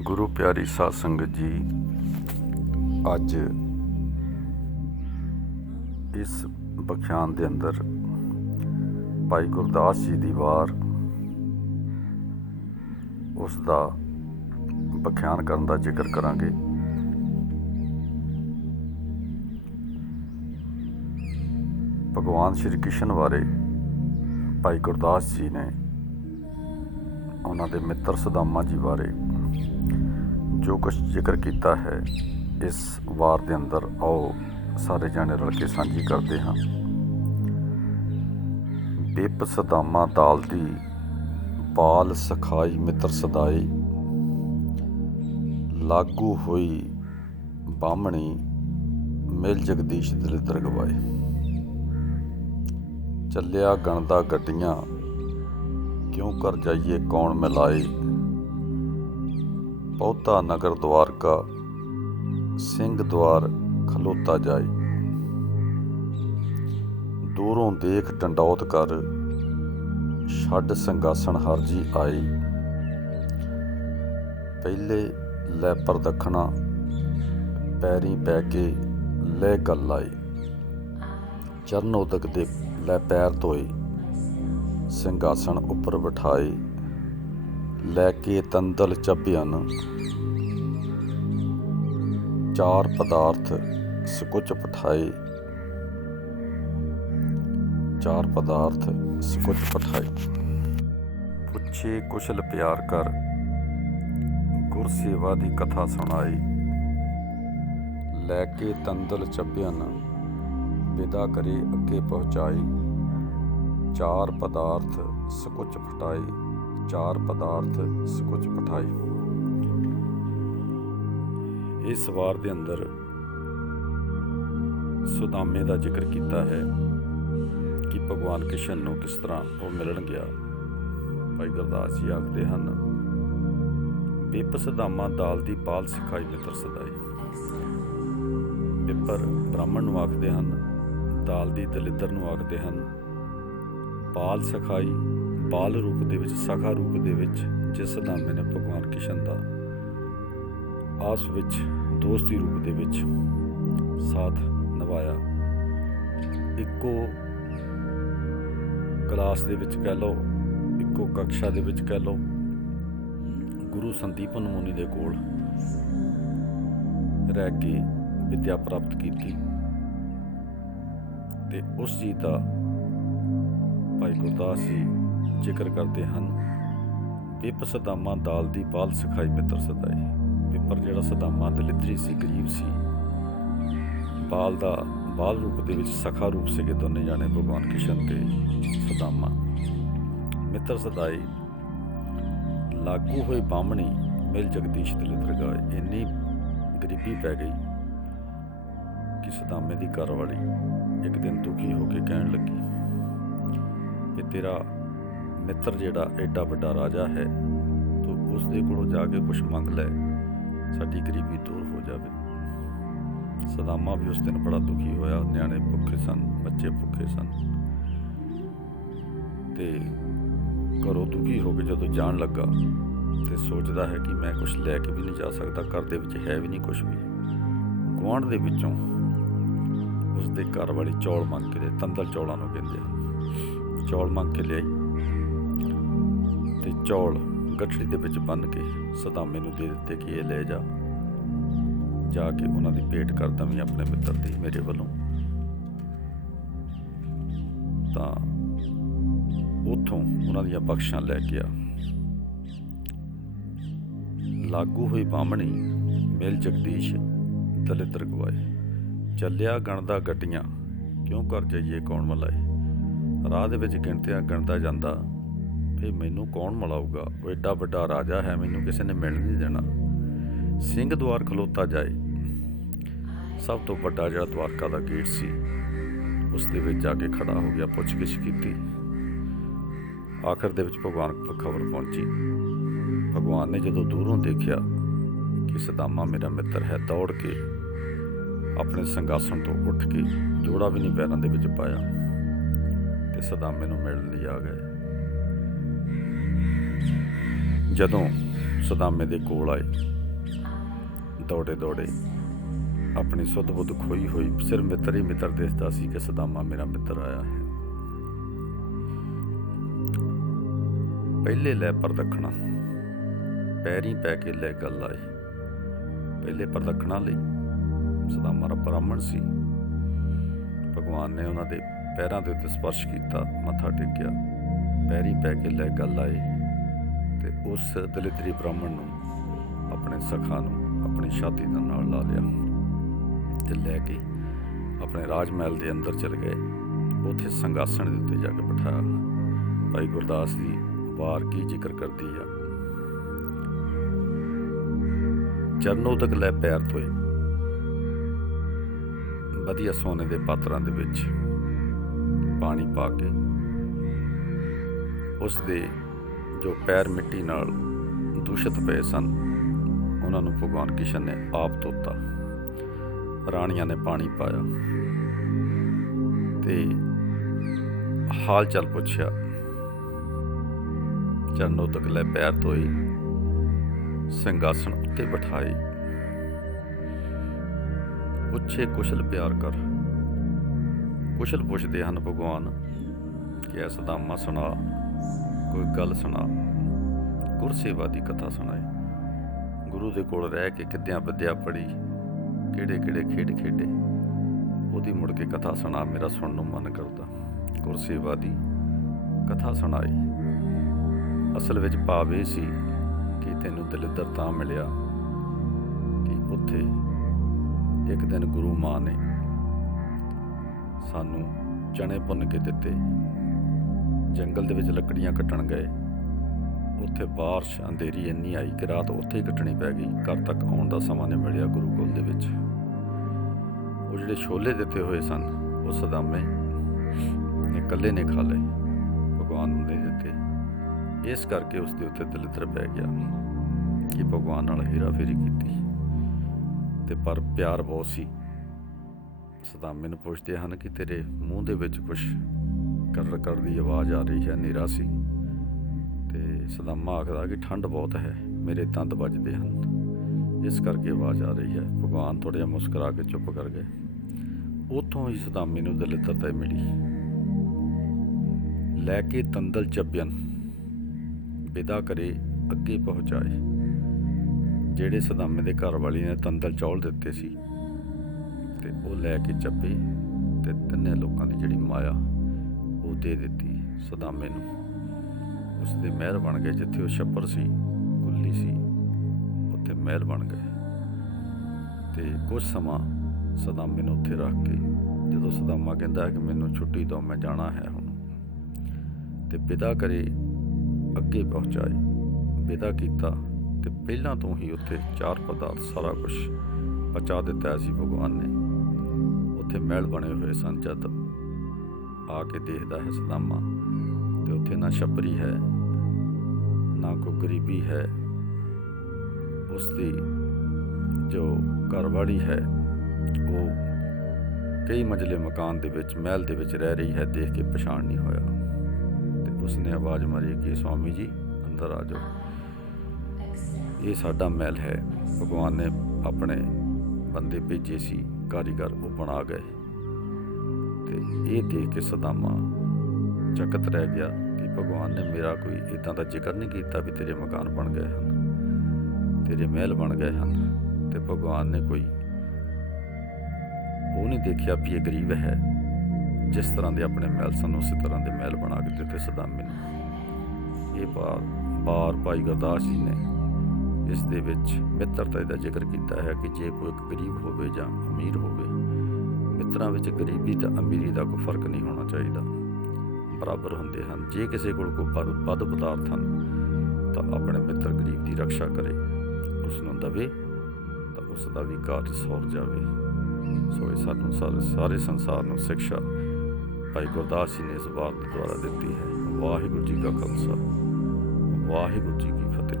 ਗੁਰੂ ਪਿਆਰੀ ਸਾਧ ਸੰਗਤ ਜੀ, ਅੱਜ ਇਸ ਬਖਿਆਨ ਦੇ ਅੰਦਰ ਭਾਈ ਗੁਰਦਾਸ ਜੀ ਦੀ ਵਾਰ ਉਸ ਦਾ ਬਖਿਆਨ ਕਰਨ ਦਾ ਜ਼ਿਕਰ ਕਰਾਂਗੇ। ਭਗਵਾਨ ਸ਼੍ਰੀ ਕ੍ਰਿਸ਼ਨ ਬਾਰੇ ਭਾਈ ਗੁਰਦਾਸ ਜੀ ਨੇ ਉਹਨਾਂ ਦੇ ਮਿੱਤਰ ਸੁਦਾਮਾ ਜੀ ਬਾਰੇ ਜੋ ਕੁਛ ਜ਼ਿਕਰ ਕੀਤਾ ਹੈ, ਇਸ ਵਾਰ ਦੇ ਅੰਦਰ ਆਓ ਸਾਰੇ ਜਾਣੇ ਰਲ ਕੇ ਸਾਂਝੀ ਕਰਦੇ ਹਾਂ। ਬਿਪ ਸੁਦਾਮਾ ਦਾਲਦੀ ਬਾਲ ਸਖਾਈ ਮਿੱਤਰ ਸਦਾਈ, ਲਾਗੂ ਹੋਈ ਬਾਹਮਣੀ ਮਿਲ ਜਗਦੀਸ਼ ਦਲਿੱਦਰ ਗਵਾਏ। ਚੱਲਿਆ ਗਣਦਾ ਗੱਡੀਆਂ ਕਿਉਂ ਕਰ ਜਾਈਏ ਕੌਣ ਮਿਲਾਏ, ਬਹੁਤਾ ਨਗਰ ਦੁਆਰਕਾ ਸਿੰਘ ਦੁਆਰ ਖਲੋਤਾ ਜਾਏ। ਦੂਰੋਂ ਦੇਖ ਡੰਡੌਤ ਕਰ ਛੱਡ ਸੰਗਾਸਣ ਹਰਜੀ ਆਈ, ਪਹਿਲੇ ਲੈ ਪ੍ਰਦਖਣਾ ਪੈਰੀਂ ਪੈ ਕੇ ਲੈ ਗੱਲ ਆਈ। ਚਰਨ ਉਦਕ ਦੇ ਲੈ ਪੈਰ ਧੋਏ ਸਿੰਘਾਸਣ ਉੱਪਰ ਬਿਠਾਏ, ਲੈ ਕੇ ਤੰਦਲ ਚੱਬਿਆਨ ਚਾਰ ਪਦਾਰਥ ਸੁਕੁਚ ਪਠਾਏ। ਚਾਰ ਪਦਾਰਥ ਸੁਕੁਚ ਪਠਾਏ। ਪੁੱਛੇ ਕੁਸ਼ਲ ਪਿਆਰ ਕਰ ਗੁਰ ਸੇਵਾ ਦੀ ਕਥਾ ਸੁਣਾਈ, ਲੈ ਕੇ ਤੰਦਲ ਚੱਬਿਆਨ ਵਿਦਾ ਕਰੇ ਅੱਗੇ ਪਹੁੰਚਾਈ। ਚਾਰ ਪਦਾਰਥ ਸੁਕੁਚ ਪਠਾਏ, ਚਾਰ ਪਦਾਰਥ ਸੁਕੁਚ ਪਠਾਏ। ਇਸ ਵਾਰ ਦੇ ਅੰਦਰ ਸੁਦਾਮੇ ਦਾ ਜ਼ਿਕਰ ਕੀਤਾ ਹੈ ਕਿ ਭਗਵਾਨ ਕ੍ਰਿਸ਼ਨ ਨੂੰ ਕਿਸ ਤਰ੍ਹਾਂ ਉਹ ਮਿਲਣ ਗਿਆ। ਭਾਈ ਗੁਰਦਾਸ ਜੀ ਆਖਦੇ ਹਨ, ਬਿਪ ਸੁਦਾਮਾ ਦਾਲ ਦੀ ਪਾਲ ਸਿਖਾਈ ਮਿੱਤਰ ਸਦਾਈ। ਬਿਪਰ ਬ੍ਰਾਹਮਣ ਨੂੰ ਆਖਦੇ ਹਨ, ਦਾਲ ਦੀ ਦਲਿੱਦਰ ਨੂੰ ਆਖਦੇ ਹਨ। ਪਾਲ ਸਖਾਈ ਬਾਲ ਰੂਪ ਦੇ ਵਿੱਚ, ਸਖਾ ਰੂਪ ਦੇ ਵਿੱਚ ਜਿਸ ਸੁਦਾਮੇ ਨੇ ਭਗਵਾਨ ਕ੍ਰਿਸ਼ਨ ਦਾ ਆਪਸ ਵਿੱਚ ਦੋਸਤੀ ਰੂਪ ਦੇ ਵਿੱਚ ਸਾਥ ਨਿਭਾਇਆ। ਇੱਕੋ ਕਲਾਸ ਦੇ ਵਿੱਚ ਕਹਿ ਲਓ, ਇੱਕੋ ਕਕਸ਼ਾ ਦੇ ਵਿੱਚ ਕਹਿ ਲਓ, ਗੁਰੂ ਸੰਦੀਪਨ ਮੁਨੀ ਦੇ ਕੋਲ ਰਹਿ ਕੇ ਵਿੱਦਿਆ ਪ੍ਰਾਪਤ ਕੀਤੀ। ਤੇ ਉਸ ਚੀਜ਼ ਦਾ ਭਾਈ ਗੁਰਦਾਸ ਜੀ ਜ਼ਿਕਰ ਕਰਦੇ ਹਨ। ਬਿਪ ਸੁਦਾਮਾ ਦਾਲ ਦੀ ਬਾਲ ਸਿਖਾਈ ਮਿੱਤਰ ਸਦਾਈ। ਬਿਪਰ ਜਿਹੜਾ ਸੁਦਾਮਾ ਦਲਿੱਦਰੀ ਸੀ, ਗਰੀਬ ਸੀ, ਬਾਲ ਰੂਪ ਦੇ ਵਿੱਚ ਸਖਾ ਰੂਪ ਸੀਗੇ ਦੋਨੇ ਜਾਣੇ, ਭਗਵਾਨ ਕ੍ਰਿਸ਼ਨ ਤੇ ਸੁਦਾਮਾ। ਮਿੱਤਰ ਸਦਾਈ ਲਾਗੂ ਹੋਈ ਬਾਹਮਣੀ ਮਿਲ ਜਗਦੀਸ਼ ਦਲਿੱਦਰ ਗਾਏ। ਇੰਨੀ ਗਰੀਬੀ ਪੈ ਗਈ ਕਿ ਸੁਦਾਮੇ ਦੀ ਘਰ ਵਾਲੀ ਇੱਕ ਦਿਨ ਦੁਖੀ ਹੋ ਕੇ ਕਹਿਣ ਲੱਗੀ ਕਿ ਤੇਰਾ ਮਿੱਤਰ ਜਿਹੜਾ ਐਡਾ ਵੱਡਾ ਰਾਜਾ ਹੈ, ਤੂੰ ਉਸ ਦੇ ਕੋਲੋਂ ਜਾ ਕੇ ਕੁਛ ਮੰਗ ਲੈ, ਸਾਡੀ ਗਰੀਬੀ ਦੂਰ ਹੋ ਜਾਵੇ। ਸੁਦਾਮਾ ਵੀ ਉਸ ਦਿਨ ਬੜਾ ਦੁਖੀ ਹੋਇਆ। ਨਿਆਣੇ ਭੁੱਖੇ ਸਨ, ਬੱਚੇ ਭੁੱਖੇ ਸਨ, ਤੇ ਘਰੋਂ ਦੁਖੀ ਹੋ ਕੇ ਜਦੋਂ ਜਾਣ ਲੱਗਾ ਤੇ ਸੋਚਦਾ ਹੈ ਕਿ ਮੈਂ ਕੁਛ ਲੈ ਕੇ ਵੀ ਨਹੀਂ ਜਾ ਸਕਦਾ, ਘਰ ਦੇ ਵਿੱਚ ਹੈ ਵੀ ਨਹੀਂ ਕੁਛ ਵੀ। ਗੁਆਂਢ ਦੇ ਵਿੱਚੋਂ ਉਸ ਦੇ ਘਰ ਵਾਲੀ ਚੌਲ ਮੰਗ ਕੇ, ਤੰਦਲ ਚੌਲਾਂ ਨੂੰ ਕਹਿੰਦੇ ਆ, ਚੌਲ ਮੰਗ ਕੇ ਲਿਆਈ ਤੇ ਚੌਲ ਗਠੜੀ ਦੇ ਵਿੱਚ ਬੰਨ੍ਹ ਕੇ ਸੁਦਾਮੇ ਨੂੰ ਦੇ ਦਿੱਤੇ ਕਿ ਇਹ ਲੈ ਜਾ ਕੇ ਉਹਨਾਂ ਦੀ ਭੇਟ ਕਰ ਦਵੀਂ ਆਪਣੇ ਮਿੱਤਰ ਦੀ ਮੇਰੇ ਵੱਲੋਂ। ਤਾਂ ਉੱਥੋਂ ਉਹਨਾਂ ਦੀਆਂ ਬਖਸ਼ਾਂ ਲੈ ਕੇ ਆ। ਲਾਗੂ ਹੋਈ ਬਾਹਮਣੀ ਮਿਲ ਜਗਦੀਸ਼ ਦਲਿੱਦਰ ਗਵਾਏ। ਚੱਲਿਆ ਗਣਦਾ ਗੱਡੀਆਂ ਕਿਉਂ ਕਰ ਜਾਈਏ ਕੌਣ ਮਿਲਾਏ। ਰਾਹ ਦੇ ਵਿੱਚ ਗਿਣਦਾ ਜਾਂਦਾ, ਫਿਰ ਮੈਨੂੰ ਕੌਣ ਮਿਲਾਊਗਾ, ਉਹ ਐਡਾ ਵੱਡਾ ਰਾਜਾ ਹੈ, ਮੈਨੂੰ ਕਿਸੇ ਨੇ ਮਿਲਣ ਨਹੀਂ ਦੇਣਾ। ਸਿੰਘ ਦੁਆਰ ਖਲੋਤਾ ਜਾਏ। ਸਭ ਤੋਂ ਵੱਡਾ ਜਿਹੜਾ ਦੁਆਰਕਾ ਦਾ ਗੇਟ ਸੀ, ਉਸ ਦੇ ਵਿੱਚ ਜਾ ਕੇ ਖੜਾ ਹੋ ਗਿਆ, ਪੁੱਛ-ਗਿੱਛ ਕੀਤੀ। ਆਖਰ ਦੇ ਵਿੱਚ ਭਗਵਾਨ ਕੋਲ ਖਬਰ ਪਹੁੰਚੀ। ਭਗਵਾਨ ਨੇ ਜਦੋਂ ਦੂਰੋਂ ਦੇਖਿਆ ਕਿ ਸੁਦਾਮਾ ਮੇਰਾ ਮਿੱਤਰ ਹੈ, ਦੌੜ ਕੇ ਆਪਣੇ ਸਿੰਘਾਸਣ ਤੋਂ ਉੱਠ ਕੇ ਜੋੜਾ ਵੀ ਨਹੀਂ ਪੈਰਾਂ ਦੇ ਵਿੱਚ ਪਾਇਆ ਤੇ ਸੁਦਾਮੇ ਨੂੰ ਮਿਲਣ ਲਈ ਆ ਗਏ। ਜਦੋਂ ਸਦਾਮੇ ਦੇ ਕੋਲ ਆਏ। ਦੌੜੇ ਦੌੜੇ ਆਪਣੀ ਸੁੱਧ ਬੁੱਧ ਖੋਈ ਹੋਈ ਸਿਰ ਮਿੱਤਰ ਹੀ ਮਿੱਤਰ ਦਿਸਦਾ ਸੀ ਕਿ ਸਦਾਮਾ ਮੇਰਾ ਮਿੱਤਰ ਆਇਆ ਹੈ। ਪਹਿਲੇ ਲੈ ਪਰਦਖਣਾ, ਪੈਰੀਂ ਪੈ ਕੇ ਲੈ ਗੱਲ ਆਏ। ਪਹਿਲੇ ਪਰਦਖਣਾ ਲਈ ਸਦਾਮਾ ਬ੍ਰਾਹਮਣ ਸੀ। ਭਗਵਾਨ ਨੇ ਉਹਨਾਂ ਦੇ ਪੈਰਾਂ ਦੇ ਉੱਤੇ ਸਪਰਸ਼ ਕੀਤਾ, ਮੱਥਾ ਟੇਕਿਆ, ਪੈਰੀਂ ਪੈ ਕੇ ਲੈ ਗੱਲ ਆਏ ਤੇ ਉਸ ਦਲਿਦਰੀ ਬ੍ਰਾਹਮਣ ਨੂੰ ਆਪਣੇ ਸਖਾ ਨੂੰ ਆਪਣੀ ਛਾਤੀ ਦੇ ਨਾਲ ਲਾ ਲਿਆ ਤੇ ਲੈ ਕੇ ਆਪਣੇ ਰਾਜ ਮਹਿਲ ਦੇ ਅੰਦਰ ਚਲੇ ਗਏ। ਉੱਥੇ ਸਿੰਘਾਸਣ ਦੇ ਉੱਤੇ ਜਾ ਕੇ ਬਿਠਾਇਆ। ਭਾਈ ਗੁਰਦਾਸ ਦੀ ਵਾਰ ਕੀ ਜ਼ਿਕਰ ਕਰਦੀ ਆ, ਚਰਨੋਦਕ ਲੈ ਪੈਰ ਧੋਏ, ਵਧੀਆ ਸੋਨੇ ਦੇ ਪਾਤਰਾਂ ਦੇ ਵਿੱਚ ਪਾਣੀ ਪਾ ਕੇ ਉਸ ਦੇ ਜੋ ਪੈਰ ਮਿੱਟੀ ਨਾਲ ਦੂਸ਼ਿਤ ਪਏ ਸਨ ਉਹਨਾਂ ਨੂੰ ਭਗਵਾਨ ਕ੍ਰਿਸ਼ਨ ਨੇ ਆਪ ਧੋਤਾ। ਰਾਣੀਆਂ ਨੇ ਪਾਣੀ ਪਾਇਆ ਤੇ ਹਾਲ ਚਾਲ ਪੁੱਛਿਆ। ਚਰਨੋਦਕ ਲੈ ਪੈਰ ਧੋਏ, ਸਿੰਘਾਸਣ ਉੱਤੇ ਬਿਠਾਏ, ਪੁੱਛੇ ਕੁਸ਼ਲ ਪਿਆਰ ਕਰ। ਕੁਸ਼ਲ ਪੁੱਛਦੇ ਹਨ ਭਗਵਾਨ ਕਿ ਸਦਾਮਾ ਸੁਣਾ, ਕੋਈ ਗੱਲ ਸੁਣਾ। ਗੁਰਸੇਵਾ ਦੀ ਕਥਾ ਸੁਣਾਏ। ਗੁਰੂ ਦੇ ਕੋਲ ਰਹਿ ਕੇ ਕਿੱਦਿਆਂ ਵਿੱਦਿਆ ਪੜ੍ਹੀ, ਕਿਹੜੇ ਕਿਹੜੇ ਖੇਡ ਖੇਡੇ, ਉਹਦੀ ਮੁੜ ਕੇ ਕਥਾ ਸੁਣਾ, ਮੇਰਾ ਸੁਣਨ ਨੂੰ ਮਨ ਕਰਦਾ। ਗੁਰਸੇਵਾ ਦੀ ਕਥਾ ਸੁਣਾਈ। ਅਸਲ ਵਿੱਚ ਭਾਵ ਇਹ ਸੀ ਕਿ ਤੈਨੂੰ ਦਲਿੱਦਰ ਤਾਂ ਮਿਲਿਆ ਕਿ ਉੱਥੇ ਇੱਕ ਦਿਨ ਗੁਰੂ ਮਾਂ ਨੇ ਸਾਨੂੰ ਚਣੇ ਭੁੰਨ ਕੇ ਦਿੱਤੇ। ਜੰਗਲ ਦੇ ਵਿੱਚ ਲੱਕੜੀਆਂ ਕੱਟਣ ਗਏ, ਉੱਥੇ ਬਾਰਿਸ਼ ਅੰਧੇਰੀ ਇੰਨੀ ਆਈ ਕਿ ਰਾਤ ਉੱਥੇ ਹੀ ਕੱਟਣੀ ਪੈ ਗਈ। ਘਰ ਤੱਕ ਆਉਣ ਦਾ ਸਮਾਂ ਨਹੀਂ ਮਿਲਿਆ ਗੁਰੂਕੁਲ ਦੇ ਵਿੱਚ। ਉਹ ਜਿਹੜੇ ਛੋਲੇ ਦਿੱਤੇ ਹੋਏ ਸਨ ਉਹ ਸਦਾਮੇ ਨੇ ਇਕੱਲੇ ਨੇ ਖਾ ਲਏ, ਭਗਵਾਨ ਨੂੰ ਨਹੀਂ ਦਿੱਤੇ। ਇਸ ਕਰਕੇ ਉਸ ਦੇ ਉੱਤੇ ਦਲਿੱਦਰ ਪੈ ਗਿਆ ਕਿ ਭਗਵਾਨ ਨਾਲ ਹੇਰਾਫੇਰੀ ਕੀਤੀ। ਤੇ ਪਰ ਪਿਆਰ ਬਹੁਤ ਸੀ। ਸਦਾਮੇ ਨੂੰ ਪੁੱਛਦੇ ਹਨ ਕਿ ਤੇਰੇ ਮੂੰਹ ਦੇ ਵਿੱਚ ਕੁਛ ਕਰ ਕਰ ਦੀ ਆਵਾਜ਼ ਆ ਰਹੀ ਹੈ, ਹਨੇਰਾ ਸੀ। ਤੇ ਸਦਾਮਾ ਆਖਦਾ ਕਿ ਠੰਡ ਬਹੁਤ ਹੈ, ਮੇਰੇ ਦੰਦ ਵੱਜਦੇ ਹਨ, ਇਸ ਕਰਕੇ ਆਵਾਜ਼ ਆ ਰਹੀ ਹੈ। ਭਗਵਾਨ ਥੋੜ੍ਹਾ ਜਿਹਾ ਮੁਸਕਰਾ ਕੇ ਚੁੱਪ ਕਰ ਗਏ। ਉੱਥੋਂ ਹੀ ਸਦਾਮੇ ਨੂੰ ਦਲਿੱਦਰਤਾ ਮਿਲੀ। ਲੈ ਕੇ ਤੰਦਲ ਚੱਬਿਅਨ, ਵਿਦਾ ਕਰੇ ਅੱਗੇ ਪਹੁੰਚਾਏ। ਜਿਹੜੇ ਸਦਾਮੇ ਦੇ ਘਰ ਵਾਲੀ ਨੇ ਤੰਦਲ ਚੌਲ ਦਿੱਤੇ ਸੀ ਤੇ ਉਹ ਲੈ ਕੇ ਚੱਬੇ ਤੇ ਤਿੰਨੇ ਲੋਕਾਂ ਦੀ ਜਿਹੜੀ ਮਾਇਆ ਉਹ ਦੇ ਦਿੱਤੀ ਸਦਾਮੇ ਨੂੰ। ਉਸ ਦੇ ਮਹਿਲ ਬਣ ਗਏ। ਜਿੱਥੇ ਉਹ ਛੱਪਰ ਸੀ, ਕੁੱਲੀ ਸੀ, ਉੱਥੇ ਮਹਿਲ ਬਣ ਗਏ। ਤੇ ਕੁਝ ਸਮਾਂ ਸਦਾਮੇ ਨੂੰ ਉੱਥੇ ਰੱਖ ਕੇ ਜਦੋਂ ਸਦਾਮਾ ਕਹਿੰਦਾ ਕਿ ਮੈਨੂੰ ਛੁੱਟੀ ਦਿਓ, ਮੈਂ ਜਾਣਾ ਹੈ ਹੁਣ, ਤੇ ਵਿਦਾ ਕਰੇ ਅੱਗੇ ਪਹੁੰਚਾਏ। ਵਿਦਾ ਕੀਤਾ ਤੇ ਪਹਿਲਾਂ ਤੋਂ ਹੀ ਉੱਥੇ ਚਾਰ ਪਦਾਰਥ ਸਾਰਾ ਕੁਛ ਪਹੁੰਚਾ ਦਿੱਤਾ ਸੀ ਭਗਵਾਨ ਨੇ। ਉੱਥੇ ਮਹਿਲ ਬਣੇ ਹੋਏ ਸਨ। ਜਦ ਆ ਕੇ ਦੇਖਦਾ ਹੈ ਸਦਾਮਾ ਤੇ ਉੱਥੇ ਨਾ ਛਪਰੀ ਹੈ, ਨਾ ਕੋਈ ਗਰੀਬੀ ਹੈ। ਉਸ ਦੀ ਜੋ ਘਰਵਾਲੀ ਹੈ ਉਹ ਕਈ ਮੰਜ਼ਲੇ ਮਕਾਨ ਦੇ ਵਿੱਚ ਮਹਿਲ ਦੇ ਵਿੱਚ ਰਹਿ ਰਹੀ ਹੈ। ਦੇਖ ਕੇ ਪਛਾਣ ਨਹੀਂ ਹੋਇਆ ਤੇ ਉਸਨੇ ਆਵਾਜ਼ ਮਾਰੀ ਕਿ ਸਵਾਮੀ ਜੀ ਅੰਦਰ ਆ ਜਾਓ, ਇਹ ਸਾਡਾ ਮਹਿਲ ਹੈ। ਭਗਵਾਨ ਨੇ ਆਪਣੇ ਬੰਦੇ ਭੇਜੇ ਸੀ, ਕਾਰੀਗਰ, ਉਹ ਬਣਾ ਗਏ। ਤੇ ਇਹ ਦੇਖ ਕੇ ਸਦਾਮਾ ਚਕਿਤ ਰਹਿ ਗਿਆ ਕਿ ਭਗਵਾਨ ਨੇ ਮੇਰਾ ਕੋਈ ਇੱਦਾਂ ਦਾ ਜ਼ਿਕਰ ਨਹੀਂ ਕੀਤਾ ਵੀ ਤੇਰੇ ਮਕਾਨ ਬਣ ਗਏ ਹਨ, ਤੇਰੇ ਮਹਿਲ ਬਣ ਗਏ ਹਨ। ਤੇ ਭਗਵਾਨ ਨੇ ਕੋਈ ਉਹ ਨਹੀਂ ਦੇਖਿਆ ਵੀ ਇਹ ਗਰੀਬ ਹੈ। ਜਿਸ ਤਰ੍ਹਾਂ ਦੇ ਆਪਣੇ ਮਹਿਲ ਸਨ ਉਸੇ ਤਰ੍ਹਾਂ ਦੇ ਮਹਿਲ ਬਣਾ ਕੇ ਦਿੱਤੇ ਸਦਾਮੇ ਨੂੰ। ਇਹ ਬਾਰ ਭਾਈ ਗੁਰਦਾਸ ਜੀ ਨੇ ਇਸ ਦੇ ਵਿੱਚ ਮਿੱਤਰਤਾ ਦਾ ਜ਼ਿਕਰ ਕੀਤਾ ਹੈ ਕਿ ਜੇ ਕੋਈ ਇੱਕ ਗਰੀਬ ਹੋਵੇ ਜਾਂ ਅਮੀਰ ਹੋਵੇ, ਮਿੱਤਰਾਂ ਵਿੱਚ ਗਰੀਬੀ ਤੇ ਅਮੀਰੀ ਦਾ ਕੋਈ ਫਰਕ ਨਹੀਂ ਹੋਣਾ ਚਾਹੀਦਾ, ਬਰਾਬਰ ਹੁੰਦੇ ਹਨ। ਜੇ ਕਿਸੇ ਕੋਲ ਕੋਈ ਵੱਧ ਪਦਾਰਥ ਹਨ ਤਾਂ ਆਪਣੇ ਮਿੱਤਰ ਗਰੀਬ ਦੀ ਰਕਸ਼ਾ ਕਰੇ, ਉਸ ਨੂੰ ਦਵੇ ਤਾਂ ਉਸ ਦਾ ਵੀ ਕਾਰਜ ਸੌਰ ਜਾਵੇ। ਸੋ ਇਹ ਸਾਨੂੰ ਸਾਰੇ ਸੰਸਾਰ ਨੂੰ ਸਿੱਖਿਆ ਭਾਈ ਗੁਰਦਾਸ ਜੀ ਨੇ ਇਸ ਬਾਤ ਦੁਆਰਾ ਦਿੱਤੀ ਹੈ। ਵਾਹਿਗੁਰੂ ਜੀ ਕਾ ਖਾਲਸਾ, ਵਾਹਿਗੁਰੂ ਜੀ ਕੀ ਫਤਿਹ।